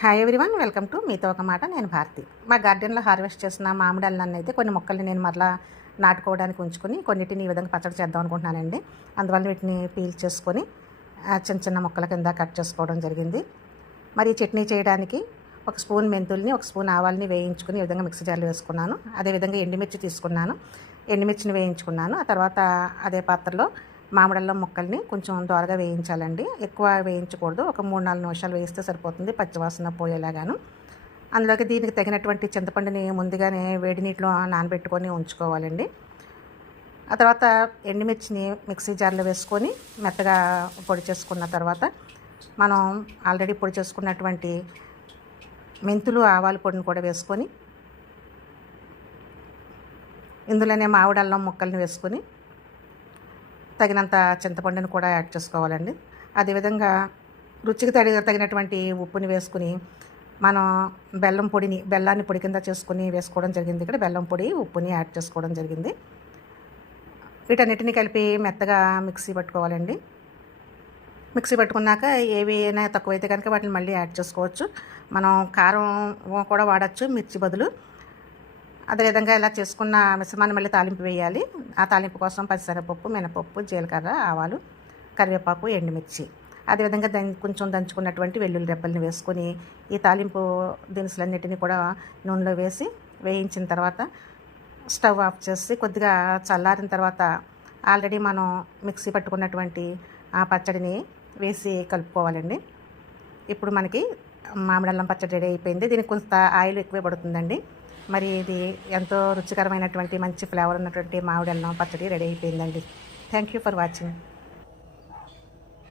Hi everyone, welcome to మీతో ఒక మాట. నేను భారతి. మా గార్డెన్లో హార్వెస్ట్ చేసిన మామిడాలను అయితే కొన్ని మొక్కల్ని నేను మరలా నాటుకోవడానికి ఉంచుకొని కొన్నిటిని ఈ విధంగా పచ్చడి చేద్దాం అనుకుంటున్నానండి. అందువల్ల వీటిని పీల్ చేసుకొని చిన్న చిన్న మొక్కల కింద కట్ చేసుకోవడం జరిగింది. మరి చట్నీ చేయడానికి ఒక స్పూన్ మెంతుల్ని, ఒక స్పూన్ ఆవాల్ని వేయించుకుని ఈ విధంగా మిక్సీ జార్లో వేసుకున్నాను. అదేవిధంగా ఎండుమిర్చి తీసుకున్నాను, ఎండుమిర్చిని వేయించుకున్నాను. ఆ తర్వాత అదే పాత్రలో మామిడల్లం ముక్కల్ని కొంచెం దోరగా వేయించాలండి. ఎక్కువ వేయించకూడదు, ఒక 3-4 నిమిషాలు వేయిస్తే సరిపోతుంది, పచ్చివాసన పోయేలాగాను. అందులోకి దీనికి తగినటువంటి చింతపండుని ముందుగానే వేడి నీటిలో నానబెట్టుకొని ఉంచుకోవాలండి. ఆ తర్వాత ఎండుమిర్చిని మిక్సీ జార్లో వేసుకొని మెత్తగా పొడి చేసుకున్న తర్వాత మనం ఆల్రెడీ పొడి చేసుకున్నటువంటి మెంతులు, ఆవాల పొడిని కూడా వేసుకొని ఇందులోనే మామిడల్లం ముక్కల్ని వేసుకొని తగినంత చింతపండుని కూడా యాడ్ చేసుకోవాలండి. అదేవిధంగా రుచికి తగినటువంటి ఉప్పుని వేసుకుని మనం బెల్లాన్ని పొడి కింద చేసుకుని వేసుకోవడం జరిగింది. ఇక్కడ బెల్లం పొడి, ఉప్పుని యాడ్ చేసుకోవడం జరిగింది. వీటన్నిటిని కలిపి మెత్తగా మిక్సీ పట్టుకోవాలండి. మిక్సీ పట్టుకున్నాక ఏవైనా తక్కువైతే కనుక వాటిని మళ్ళీ యాడ్ చేసుకోవచ్చు. మనం కారం కూడా వాడచ్చు మిర్చి బదులు. అదేవిధంగా ఇలా చేసుకున్న మిశ్రమాన్ని మళ్ళీ తాలింపు వేయాలి. ఆ తాలింపు కోసం పచ్చిశనగపప్పు, మినపప్పు, జీలకర్ర, ఆవాలు, కరివేపాకు, ఎండుమిర్చి, అదేవిధంగా కొంచెం దంచుకున్నటువంటి వెల్లుల్లి రెబ్బల్ని వేసుకొని ఈ తాలింపు దినుసులన్నిటినీ కూడా నూనెలో వేసి వేయించిన తర్వాత స్టవ్ ఆఫ్ చేసి కొద్దిగా చల్లారిన తర్వాత ఆల్రెడీ మనం మిక్సీ పట్టుకున్నటువంటి ఆ పచ్చడిని వేసి కలుపుకోవాలండి. ఇప్పుడు మనకి మామిడల్లం పచ్చడి రెడీ అయిపోయింది. దీనికి కొంత ఆయిల్ ఎక్కువే పడుతుందండి. మరి ఇది ఎంతో రుచికరమైనటువంటి మంచి ఫ్లేవర్ ఉన్నటువంటి మామిడల్లం పచ్చడి రెడీ అయిపోయిందండి. Thank you for watching.